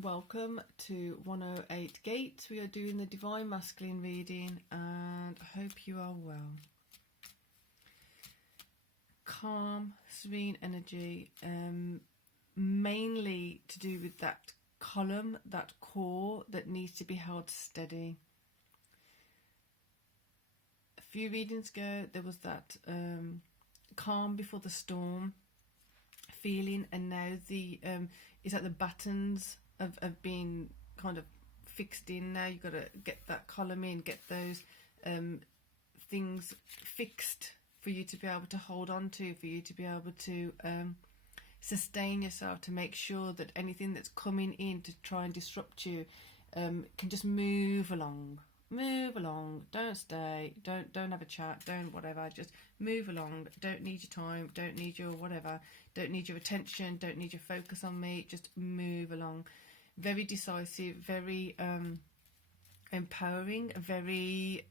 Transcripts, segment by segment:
Welcome to 108 Gates. We are doing the Divine Masculine reading and I hope you are well. Calm, serene energy, mainly to do with that column, that core that needs to be held steady. A few readings ago there was that calm before the storm feeling, and now the it's like the battens of being kind of fixed in. Now you've got to get that column in, get those things fixed for you to be able to hold on to, for you to be able to sustain yourself, to make sure that anything that's coming in to try and disrupt you can just move along, don't stay, don't have a chat, don't whatever, just move along. Don't need your time, don't need your whatever, don't need your attention, don't need your focus on me, just move along. Very decisive, very empowering, very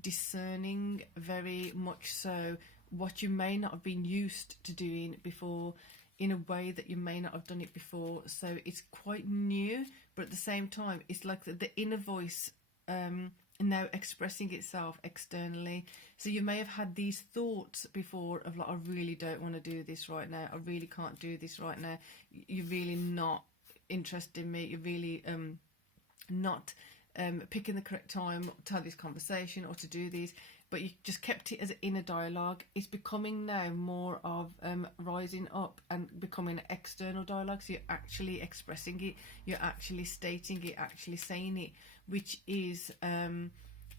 discerning, very much so what you may not have been used to doing before, in a way that you may not have done it before. So it's quite new, but at the same time it's like the inner voice now expressing itself externally. So you may have had these thoughts before of like, I really don't want to do this right now, I really can't do this right now, you're really not interested in me, you're really not picking the correct time to have this conversation or to do these, but you just kept it as an inner dialogue. It's becoming now more of rising up and becoming an external dialogue. So you're actually expressing it, you're actually stating it, actually saying it, which is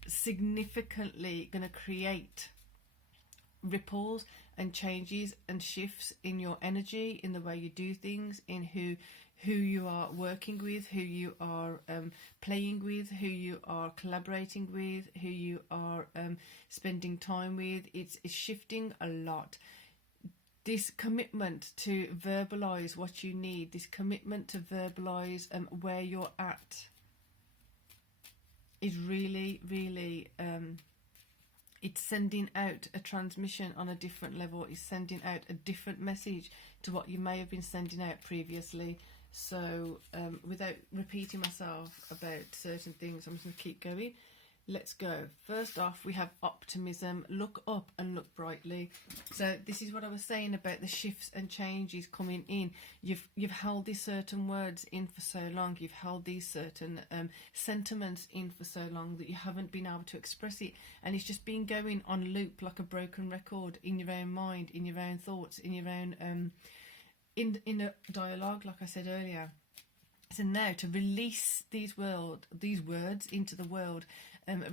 significantly going to create ripples and changes and shifts in your energy, in the way you do things, in who you are working with, who you are playing with, who you are collaborating with, who you are spending time with. It's shifting a lot. This commitment to verbalize what you need, this commitment to verbalize where you're at, is really, really it's sending out a transmission on a different level. It's sending out a different message to what you may have been sending out previously. So without repeating myself about certain things, I'm just going to keep going. Let's go. First off, we have optimism. Look up and look brightly. So this is what I was saying about the shifts and changes coming in. You've held these certain words in for so long. You've held these certain sentiments in for so long that you haven't been able to express it, and it's just been going on loop like a broken record in your own mind, in your own thoughts, in your own in a dialogue, like I said earlier. So now to release these words into the world,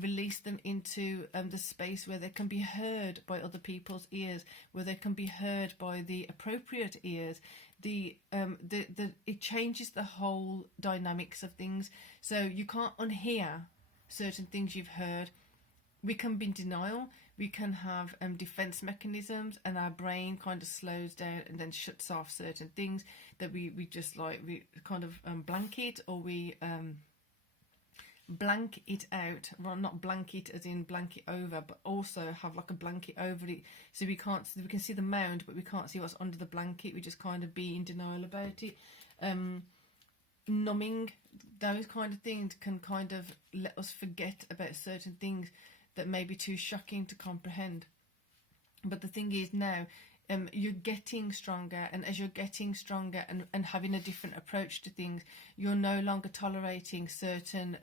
release them into the space where they can be heard by other people's ears, where they can be heard by the appropriate ears. It changes the whole dynamics of things. So you can't unhear certain things you've heard. We can be in denial. We can have defense mechanisms, and our brain kind of slows down and then shuts off certain things that we just like, we kind of blank it, or we blank it out. Well, not blank it as in blank it over, but also have like a blanket over it, so we can see the mound but we can't see what's under the blanket. We just kind of be in denial about it. Numbing, those kind of things can kind of let us forget about certain things that may be too shocking to comprehend. But the thing is now, you're getting stronger, and as you're getting stronger and having a different approach to things, you're no longer tolerating certain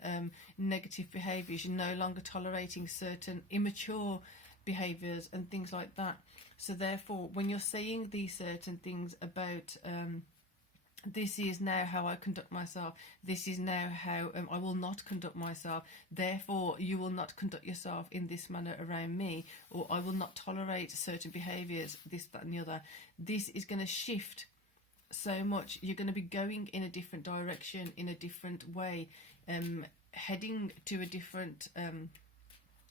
negative behaviours, you're no longer tolerating certain immature behaviours and things like that. So therefore, when you're saying these certain things about this is now how I conduct myself, this is now how I will not conduct myself, therefore you will not conduct yourself in this manner around me, or I will not tolerate certain behaviours, this, that and the other. This is going to shift so much. You're going to be going in a different direction, in a different way, heading to a different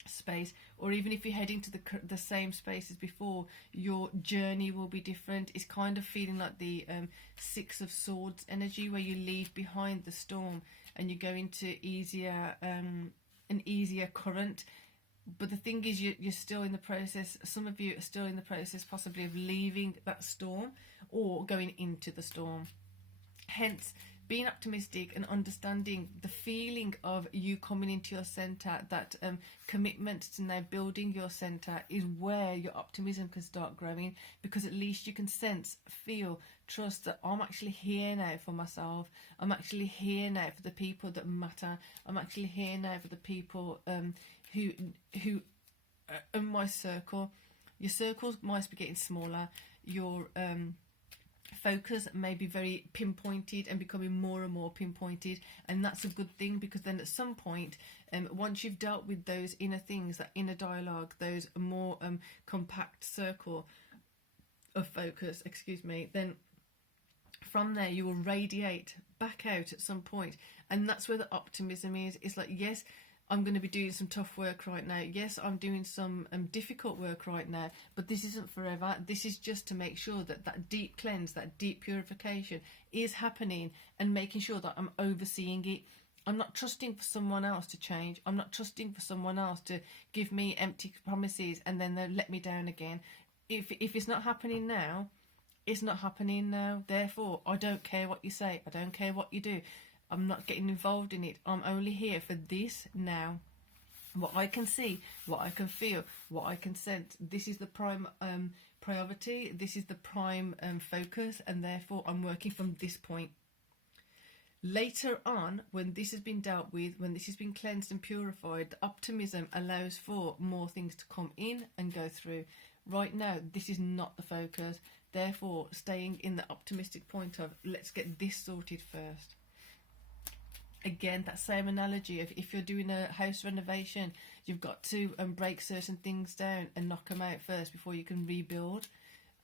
space, or even if you're heading to the same space as before, your journey will be different. It's kind of feeling like the Six of Swords energy, where you leave behind the storm and you go into an easier current. But the thing is, you're still in the process, some of you are still in the process possibly of leaving that storm or going into the storm. Hence being optimistic and understanding the feeling of you coming into your center, that commitment to now building your center, is where your optimism can start growing, because at least you can sense, feel, trust that I'm actually here now for myself. I'm actually here now for the people that matter. I'm actually here now for the people who in my circle. Your circles might be getting smaller. Your focus may be very pinpointed and becoming more and more pinpointed, and that's a good thing, because then at some point, once you've dealt with those inner things, that inner dialogue, those more compact circle of focus, then from there you will radiate back out at some point. And that's where the optimism is. It's like, yes, I'm going to be doing some tough work right now. Yes, I'm doing some difficult work right now, but this isn't forever. This is just to make sure that that deep cleanse, that deep purification is happening, and making sure that I'm overseeing it. I'm not trusting for someone else to change. I'm not trusting for someone else to give me empty promises and then they'll let me down again. If it's not happening now, it's not happening now. Therefore, I don't care what you say. I don't care what you do. I'm not getting involved in it. I'm only here for this now. What I can see, what I can feel, what I can sense. This is the prime priority. This is the prime focus, and therefore I'm working from this point. Later on, when this has been dealt with, when this has been cleansed and purified, the optimism allows for more things to come in and go through. Right now, this is not the focus. Therefore, staying in the optimistic point of, let's get this sorted first. Again, that same analogy of, if you're doing a house renovation, you've got to break certain things down and knock them out first before you can rebuild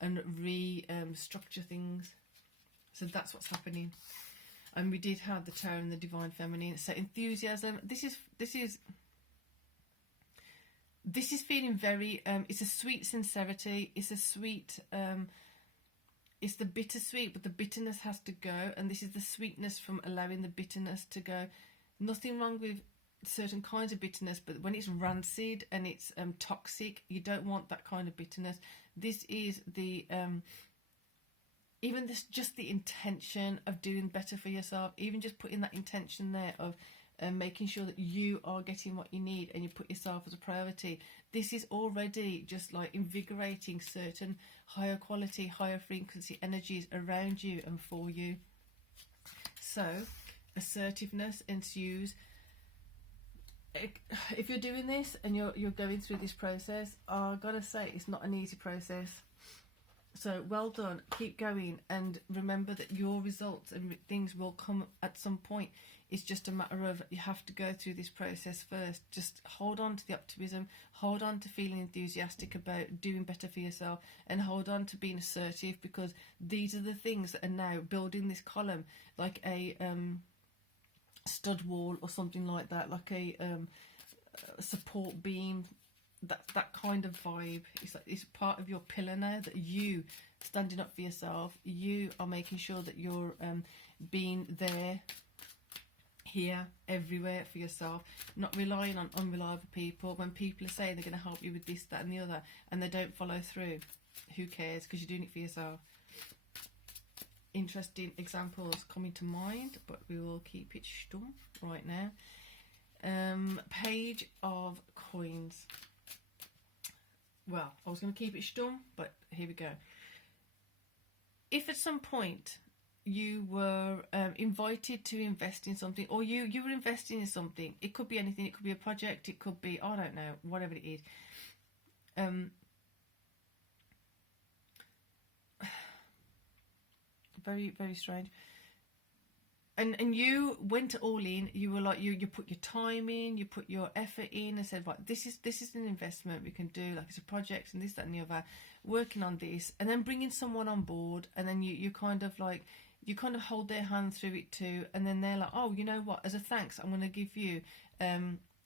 and restructure things. So that's what's happening. And we did have the Tower and the Divine Feminine. So enthusiasm. This is feeling very. It's a sweet sincerity. It's a sweet. It's the bittersweet, but the bitterness has to go, and this is the sweetness from allowing the bitterness to go. Nothing wrong with certain kinds of bitterness, but when it's rancid and it's toxic, you don't want that kind of bitterness. This is the even this, just the intention of doing better for yourself, even just putting that intention there of making sure that you are getting what you need and you put yourself as a priority. This is already just like invigorating certain higher quality, higher frequency energies around you and for you. So assertiveness ensues. If you're doing this and you're going through this process, I've got to say, it's not an easy process. So well done, keep going, and remember that your results and things will come at some point. It's just a matter of, you have to go through this process first. Just hold on to the optimism, hold on to feeling enthusiastic about doing better for yourself, and hold on to being assertive, because these are the things that are now building this column, like a stud wall or something like that, like a support beam. That kind of vibe. It's like, it's part of your pillar now, that you standing up for yourself, you are making sure that you're being there, here, everywhere for yourself, not relying on unreliable people. When people are saying they're going to help you with this, that and the other, and they don't follow through, who cares, because you're doing it for yourself. Interesting examples coming to mind, but we will keep it stum right now. Page of Coins. Well, I was going to keep it stum, but here we go. If at some point you were invited to invest in something, or you were investing in something, it could be anything, it could be a project, it could be, I don't know, whatever it is. Very, very strange. And you went all in. You were like, you put your time in, you put your effort in, and said, right, this is an investment we can do, like it's a project and this, that and the other, working on this, and then bringing someone on board, and then you kind of like, you kind of hold their hand through it too, and then they're like, oh, you know what, as a thanks, I'm going to give you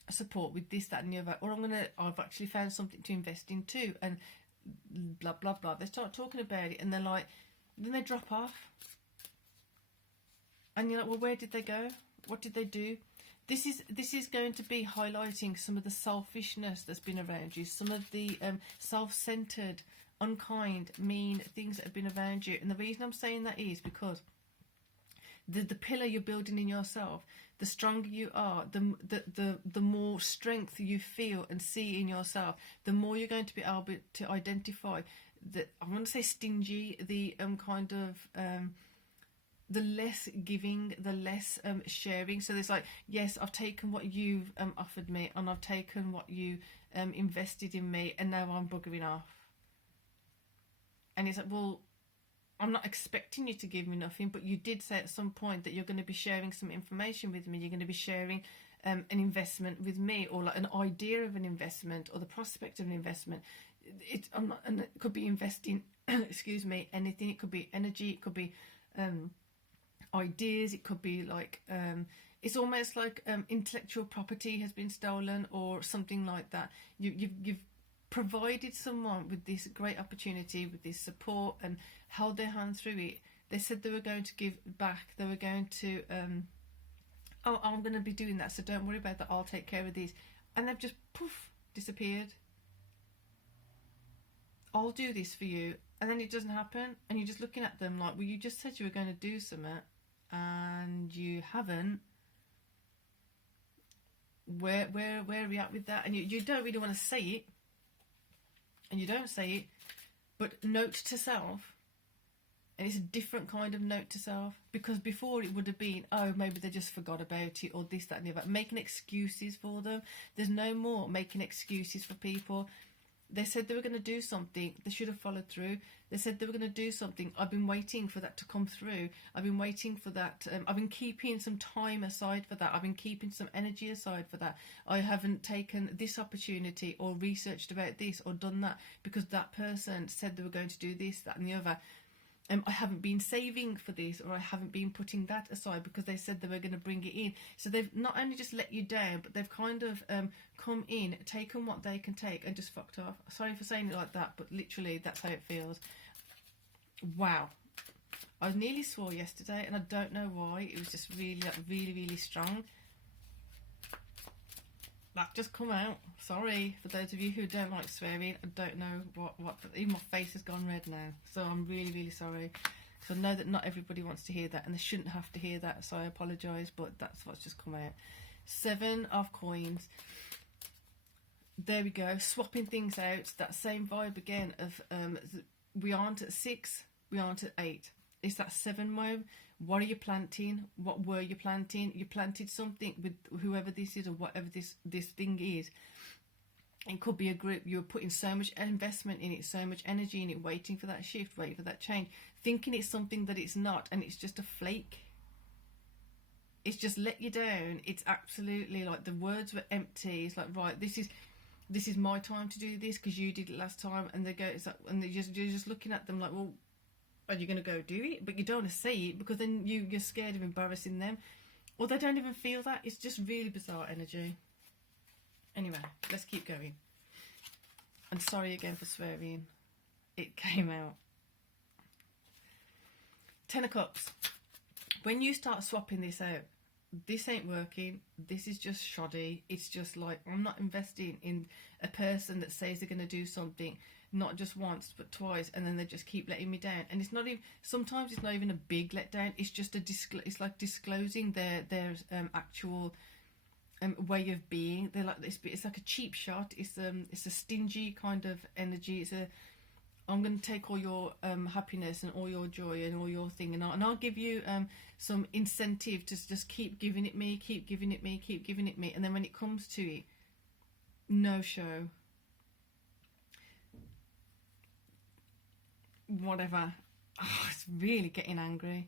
support with this, that and the other, or I've actually found something to invest in too, and blah blah blah. They start talking about it, and they're like, then they drop off. And you're like, well, where did they go? What did they do? This is going to be highlighting some of the selfishness that's been around you, some of the self-centered, unkind, mean things that have been around you. And the reason I'm saying that is because the pillar you're building in yourself, the stronger you are, the more strength you feel and see in yourself, the more you're going to be able to identify the, I want to say stingy, the kind of the less giving, the less sharing. So there's like, yes, I've taken what you've offered me, and I've taken what you invested in me, and now I'm buggering off. And it's like, well, I'm not expecting you to give me nothing, but you did say at some point that you're going to be sharing some information with me. You're going to be sharing an investment with me, or like an idea of an investment, or the prospect of an investment. I'm not, and it could be investing, excuse me, anything. It could be energy. It could be ideas. It could be like it's almost like intellectual property has been stolen, or something like that. You've provided someone with this great opportunity, with this support, and held their hand through it. They said they were going to give back. They were going to oh, I'm going to be doing that, so don't worry about that, I'll take care of these. And they've just poof, disappeared. I'll do this for you, and then it doesn't happen, and you're just looking at them like, well, you just said you were going to do something and you haven't. Where are we at with that? And you don't really want to say it, and you don't say it, but note to self. And it's a different kind of note to self, because before it would have been, oh, maybe they just forgot about it, or this, that and the other, making excuses for them. There's no more making excuses for people. They said they were going to do something, they should have followed through. They said they were going to do something, I've been waiting for that to come through. I've been waiting for that, I've been keeping some time aside for that. I've been keeping some energy aside for that. I haven't taken this opportunity, or researched about this, or done that, because that person said they were going to do this, that and the other. I haven't been saving for this, or I haven't been putting that aside, because they said they were going to bring it in. So they've not only just let you down, but they've kind of come in, taken what they can take, and just fucked off. Sorry for saying it like that, but literally that's how it feels. Wow. I nearly swore yesterday, and I don't know why. It was just really, like, really strong. That just come out. Sorry for those of you who don't like swearing. I don't know what even my face has gone red now, so I'm really sorry, because I know that not everybody wants to hear that, and they shouldn't have to hear that, so I apologise, but that's what's just come out. 7 of coins. There we go, swapping things out. That same vibe again of we aren't at 6, we aren't at 8. It's that 7 mode. What are you planting? What were you planting? You planted something with whoever this is, or whatever this thing is. It could be a group. You're putting so much investment in it, so much energy in it, waiting for that shift, waiting for that change, thinking it's something that it's not, and it's just a flake. It's just let you down. It's absolutely like the words were empty. It's like, right, this is my time to do this, because you did it last time. And they go, it's like, and you're just looking at them like, well, are you going to go do it? But you don't want to say it, because then you're scared of embarrassing them, or they don't even feel that. It's just really bizarre energy. Anyway, let's keep going. And sorry again for swearing. It came out. 10 of Cups. When you start swapping this out, this ain't working. This is just shoddy. It's just like, I'm not investing in a person that says they're going to do something, not just once but twice, and then they just keep letting me down. And it's not even, sometimes it's not even a big letdown. It's just it's like disclosing their actual way of being. They're like this. It's like a cheap shot. It's a stingy kind of energy. It's a, I'm going to take all your happiness and all your joy and all your thing, and I'll give you some incentive to just keep giving it me, keep giving it me, keep giving it me. And then when it comes to it, no show. Whatever. Oh, it's really getting angry.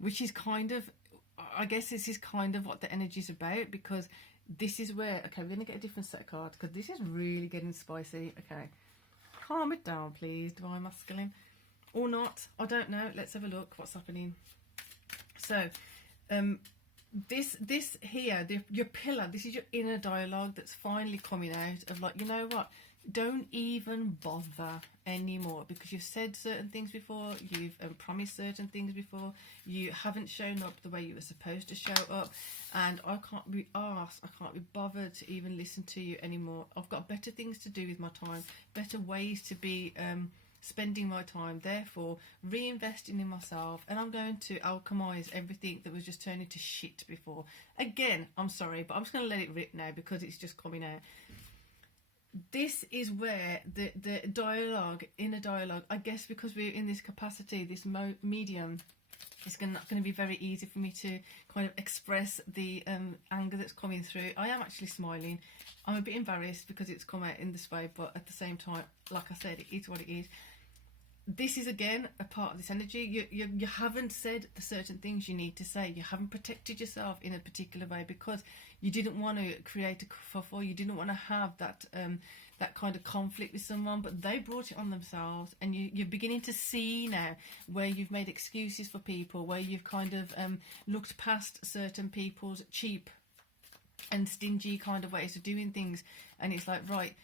Which is kind of, I guess this is kind of what the energy's about, because this is where, okay, we're going to get a different set of cards, because this is really getting spicy. Okay, calm it down, please, Divine Masculine. Or not, I don't know. Let's have a look what's happening. So, this here, your pillar, this is your inner dialogue that's finally coming out of like, you know what? Don't even bother anymore, because you've said certain things before, you've promised certain things before, you haven't shown up the way you were supposed to show up, and I can't be asked, I can't be bothered to even listen to you anymore. I've got better things to do with my time, better ways to be spending my time, therefore reinvesting in myself, and I'm going to alchemize everything that was just turned into shit before. Again, I'm sorry, but I'm just going to let it rip now because it's just coming out. This is where the dialogue, inner dialogue, I guess because we're in this capacity, this medium, it's not going to be very easy for me to kind of express the anger that's coming through. I am actually smiling. I'm a bit embarrassed because it's come out in this way, but at the same time, like I said, it is what it is. This is again a part of this energy. You haven't said the certain things you need to say. You haven't protected yourself in a particular way because you didn't want to create a kerfuffle. You didn't want to have that that kind of conflict with someone, but they brought it on themselves, and you're beginning to see now where you've made excuses for people, where you've kind of looked past certain people's cheap and stingy kind of ways of doing things, and it's like, right,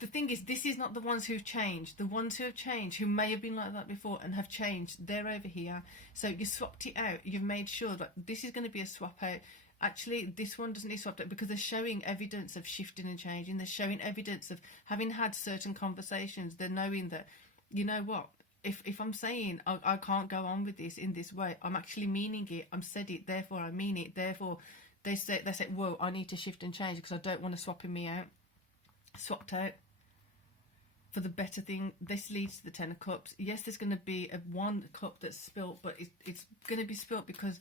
the thing is, this is not the ones who've changed. The ones who have changed, who may have been like that before and have changed, they're over here. So you swapped it out. You've made sure that this is going to be a swap out. Actually, this one doesn't need swapped out because they're showing evidence of shifting and changing. They're showing evidence of having had certain conversations. They're knowing that, you know what, if I'm saying I can't go on with this in this way, I'm actually meaning it. I'm said it, therefore I mean it. Therefore, they say, whoa, I need to shift and change because I don't want to swapping me out. Swapped out for the better thing. This leads to the Ten of Cups. Yes, there's going to be one cup that's spilt, but it's going to be spilt because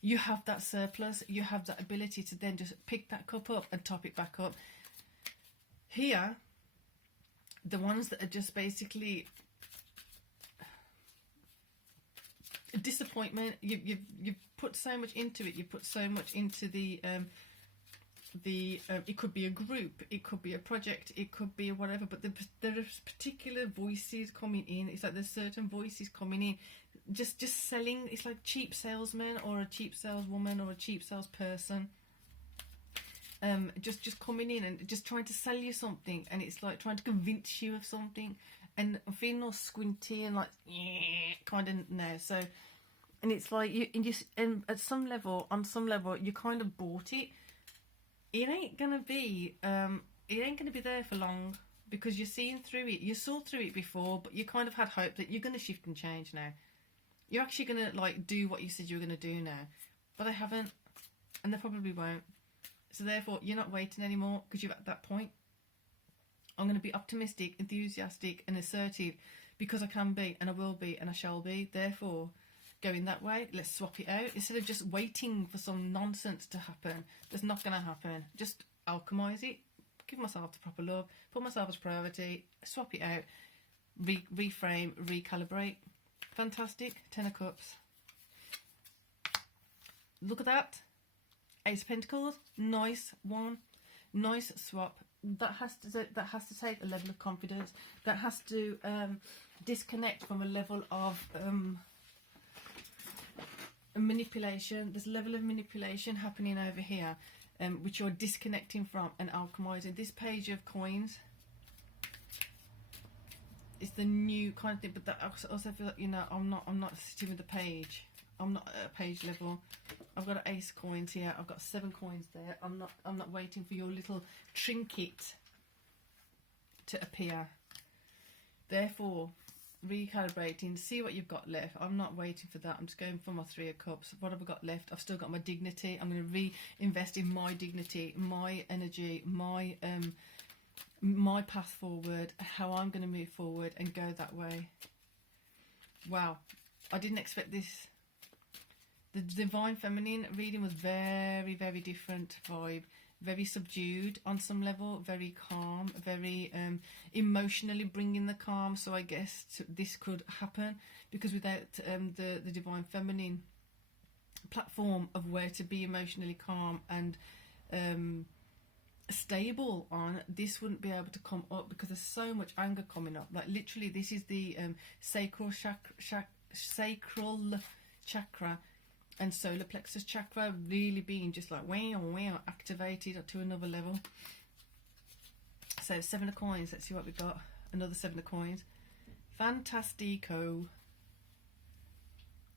you have that surplus. You have that ability to then just pick that cup up and top it back up. Here, the ones that are just basically a disappointment. You've put so much into it. You put so much into the it could be a group, it could be a project, it could be whatever, but there are particular voices coming in. It's like there's certain voices coming in, just selling. It's like cheap salesman or a cheap saleswoman or a cheap salesperson, just coming in and just trying to sell you something, and it's like trying to convince you of something, and I'm feeling all squinty and like kind of now. So, and it's like and at some level, on some level, you kind of bought it. It ain't gonna be there for long because you're seeing through it. You saw through it before, but you kind of had hope that you're gonna shift and change now. You're actually gonna like do what you said you were gonna do now, but they haven't, and they probably won't. So therefore, you're not waiting anymore because you're at that point. I'm gonna be optimistic, enthusiastic, and assertive because I can be, and I will be, and I shall be. Therefore, going that way, let's swap it out instead of just waiting for some nonsense to happen that's not going to happen. Just alchemize it, give myself the proper love, put myself as priority, swap it out, reframe, recalibrate. Fantastic. Ten of Cups. Look at that. Ace of Pentacles. Nice one. Nice swap. That has to take a level of confidence. That has to disconnect from a level of manipulation. There's a level of manipulation happening over here, which you're disconnecting from and alchemizing. This Page of Coins is the new kind of thing, but that also feel like, you know, I'm not sitting with the page. I'm not at a page level. I've got an Ace coins here. I've got 7 coins there. I'm not waiting for your little trinket to appear. Therefore, recalibrating, see what you've got left. I'm not waiting for that. I'm just going for my 3 of Cups. What have I got left? I've still got my dignity. I'm going to reinvest in my dignity, my energy, my path forward, how I'm going to move forward and go that way. Wow, I didn't expect this. The Divine Feminine reading was very, very different vibe. Very subdued on some level, very calm, very emotionally bringing the calm. So I guess this could happen because without the Divine Feminine platform of where to be emotionally calm and stable on, this wouldn't be able to come up because there's so much anger coming up. Like literally, this is the sacral chakra and solar plexus chakra really being just like wow activated to another level. So 7 of Coins. Let's see what we got. Another 7 of Coins. Fantastico.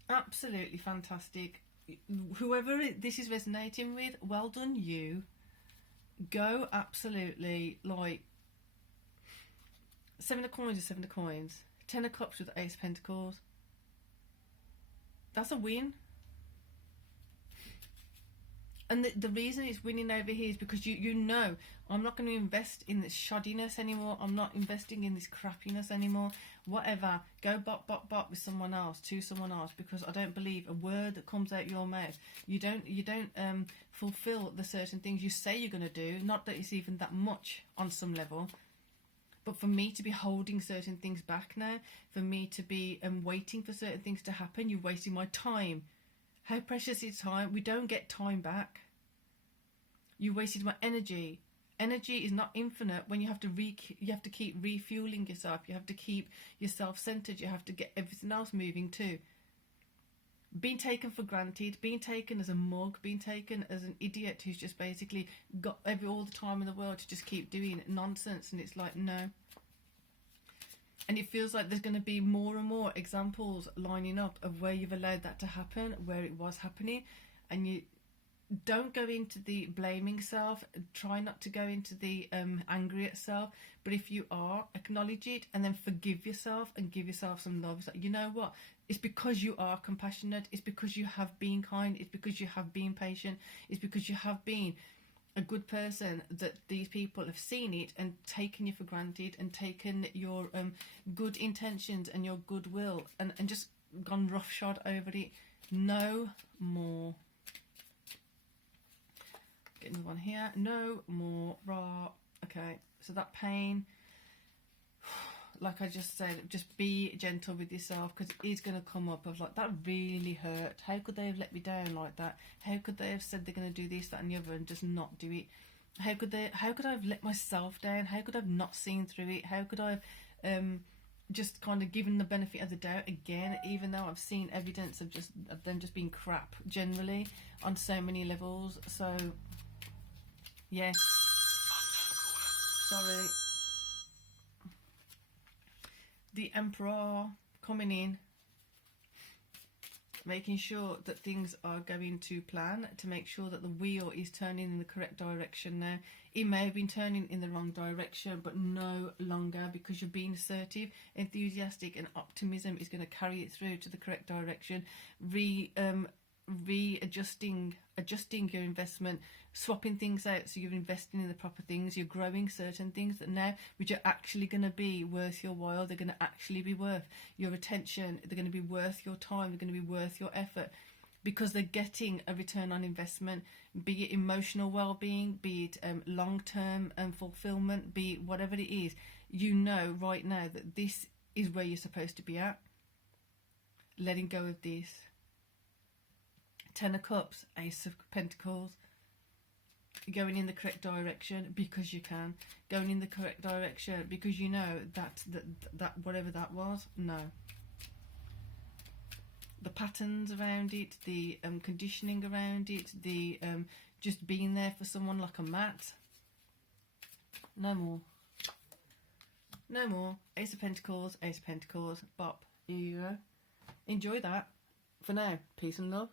Absolutely fantastic. Whoever this is resonating with, well done you. Go absolutely like Seven of Coins is Seven of Coins. Ten of Cups with Ace of Pentacles. That's a win. And the reason it's winning over here is because you know, I'm not going to invest in this shoddiness anymore. I'm not investing in this crappiness anymore. Whatever, go bop bop bop with someone else, to someone else, because I don't believe a word that comes out your mouth. You don't fulfill the certain things you say you're going to do. Not that it's even that much on some level. But for me to be holding certain things back now, for me to be waiting for certain things to happen, you're wasting my time. How precious is time? We don't get time back. You wasted my energy. Energy is not infinite when you have to keep refueling yourself. You have to keep yourself centered. You have to get everything else moving too. Being taken for granted, being taken as a mug, being taken as an idiot who's just basically got all the time in the world to just keep doing nonsense, and it's like, no. And it feels like there's going to be more and more examples lining up of where you've allowed that to happen, where it was happening. And you don't go into the blaming self. Try not to go into the angry at self. But if you are, acknowledge it and then forgive yourself and give yourself some love. It's like, you know what? It's because you are compassionate. It's because you have been kind. It's because you have been patient. It's because you have been a good person that these people have seen it and taken you for granted and taken your good intentions and your goodwill and just gone roughshod over it. No more. Get another one here. No more. Raw. Okay, so that pain, like I just said, just be gentle with yourself, because it is going to come up of like, that really hurt. How could they have let me down like that? How could they have said they're going to do this, that and the other and just not do it? How could I have let myself down? How could I have not seen through it? How could I have just kind of given the benefit of the doubt again, even though I've seen evidence of them just being crap generally on so many levels? So yeah, sorry. The Emperor coming in, making sure that things are going to plan, to make sure that the wheel is turning in the correct direction now. It may have been turning in the wrong direction, but no longer, because you're being assertive, enthusiastic, and optimism is going to carry it through to the correct direction. Adjusting your investment, swapping things out, so you're investing in the proper things, you're growing certain things that now, which are actually going to be worth your while. They're going to actually be worth your attention, they're going to be worth your time, they're going to be worth your effort, because they're getting a return on investment, be it emotional well-being, be it long-term fulfillment, be it whatever it is. You know right now that this is where you're supposed to be at. Letting go of this. Ten of Cups, Ace of Pentacles. Going in the correct direction because you can. Going in the correct direction because you know that whatever that was, no. The patterns around it, the conditioning around it, the just being there for someone like a mat. No more. No more. Ace of Pentacles, Ace of Pentacles, bop. Here you go. Enjoy that. For now, peace and love.